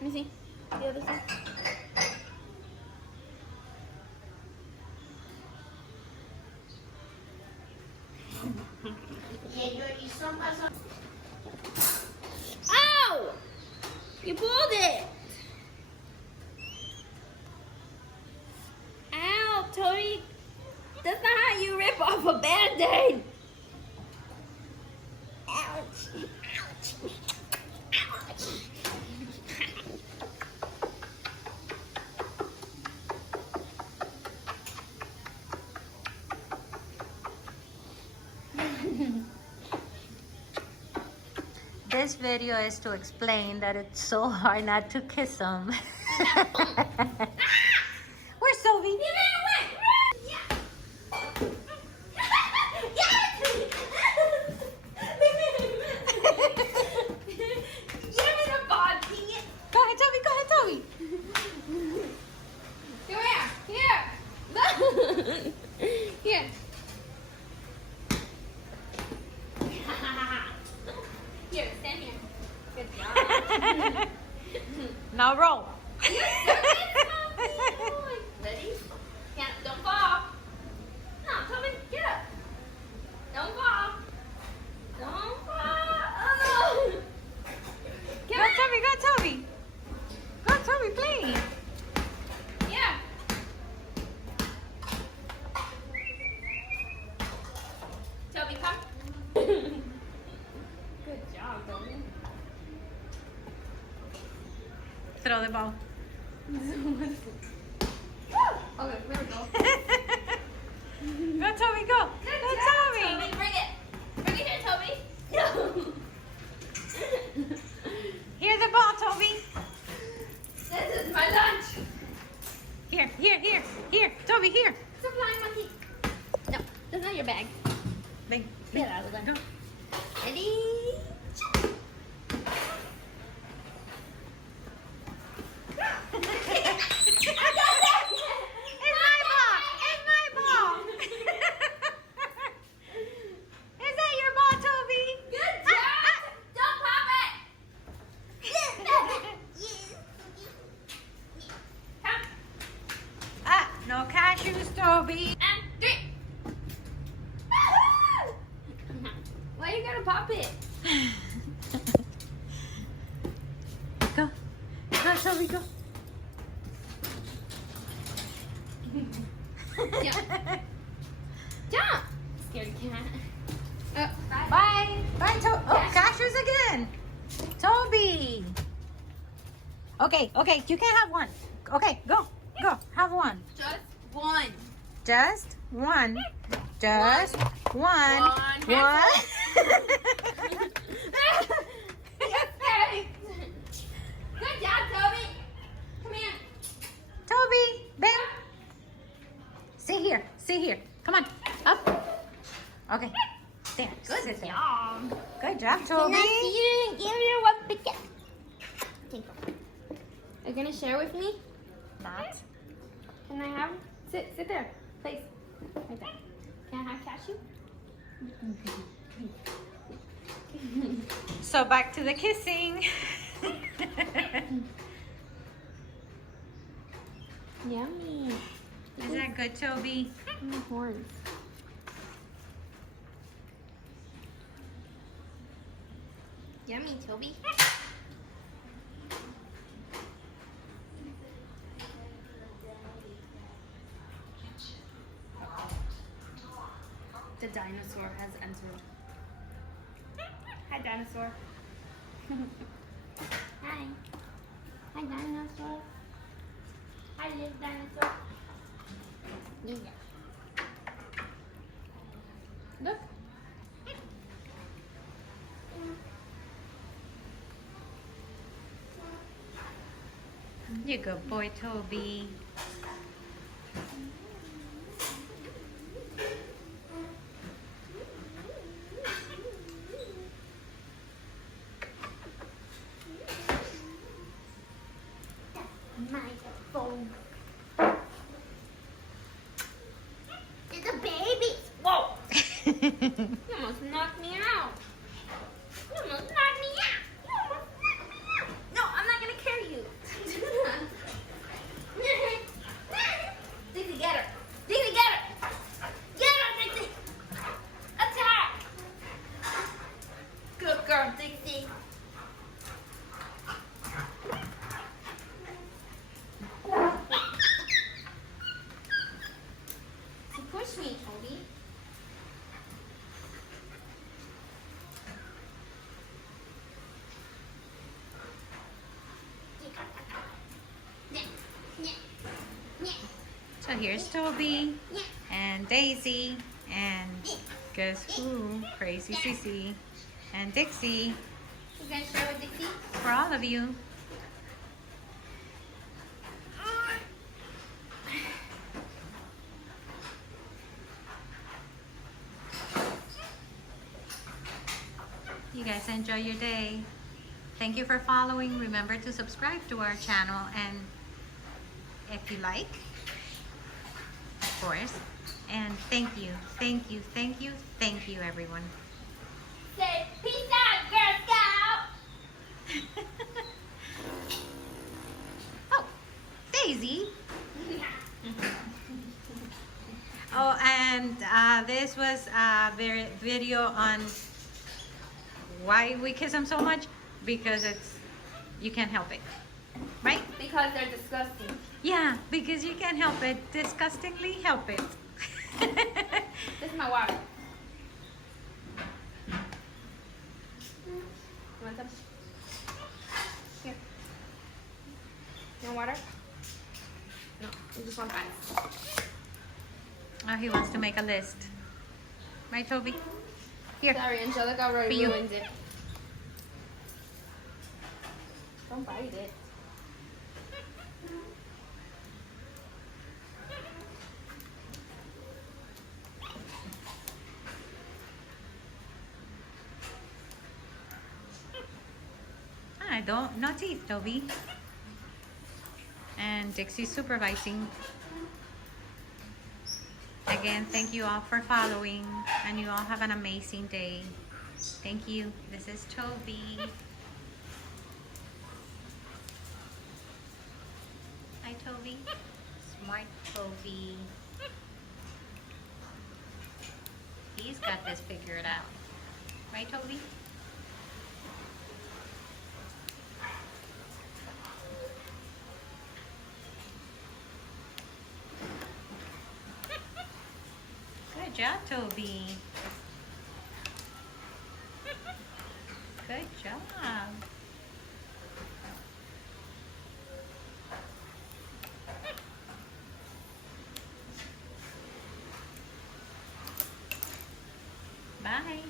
Let me see. The other side. Ow! You pulled it! Ow, Toby! That's not how you rip off a Band-Aid! Ouch! Ouch! Ouch! This video is to explain that it's so hard not to kiss them. Where's Sophie? He ran away! Yeah! Give me the ball, dang it! Go ahead, Toby. Go ahead, Toby. Come here! Here! Here! Here, stand here. Good job. Now roll. Ready? Can't, don't fall. No, Toby, get up. Don't fall. Don't fall. Oh. Go, Toby. Go, Toby. Go, Toby, please. Yeah. Toby, come. Good job, Toby. Throw the ball. Okay, there we go. Go, Toby. Go. Good Go, job, Toby. Toby. Bring it. Bring it here, Toby. Here's the ball, Toby. This is my lunch. Here, here, here, here. Toby, here. It's a flying monkey. No, that's not your bag. Big. Get out of there. Go. Ready? It's my ball. It's my ball. Is that your ball, Toby? Good job! Don't pop it! Come. No cashews, Toby. And 3. Why you gotta pop it? Go. Go, Toby, go. Jump. Jump! Scaredy cat. Bye. Bye. Bye, Toby. Oh, cashews again. Toby. Okay, okay. You can have one. Okay, go. Go. Have one. Just one. Just one. Just one. One. One. Yes, good job, Toby. Come here. Toby, Ben. Sit here. Sit here. Come on. Up. Okay. There. Good Sit there. job. Good job, Toby. Give you one big cat. Are you gonna share with me? Not. Can I have? Sit there, please. Right there. Can I have cashew? So back to the kissing. Yummy. Is that good, Toby? My horns. Yummy, Toby. The dinosaur has entered. Hi, dinosaur. Hi. Hi, dinosaur. Hi, little dinosaur. Yeah. Look. You good boy, Toby. Microphone. It's a baby. Whoa! You almost knocked me out. You almost knocked me out. You almost knocked me out. No, I'm not gonna carry you. here's Toby Yeah. and Daisy and guess who? Crazy Sissy and Dixie. You gonna share with Dixie? For all of you. You guys enjoy your day. Thank you for following. Remember to subscribe to our channel, and if you like, of course. And thank you, thank you, thank you, thank you, everyone. Say peace out, Girl Scout. Oh, Daisy. Oh, and this was a video on why we kiss them so much, because you can't help it, right? Because they're disgusting. Yeah, because you can't help it. Disgustingly help it. This is my water. You want some? Here. You want water? No, you just want ice. Oh, he wants to make a list. Right, Toby? Here. Sorry, Angelica already For you. ruined it. Don't bite it. I don't, no teeth, Toby. And Dixie's supervising. Again, thank you all for following, and you all have an amazing day. Thank you. This is Toby. Hi, Toby. Smart Toby. He's got this figured out. Right, Toby? Good job, Toby. Good job. Bye.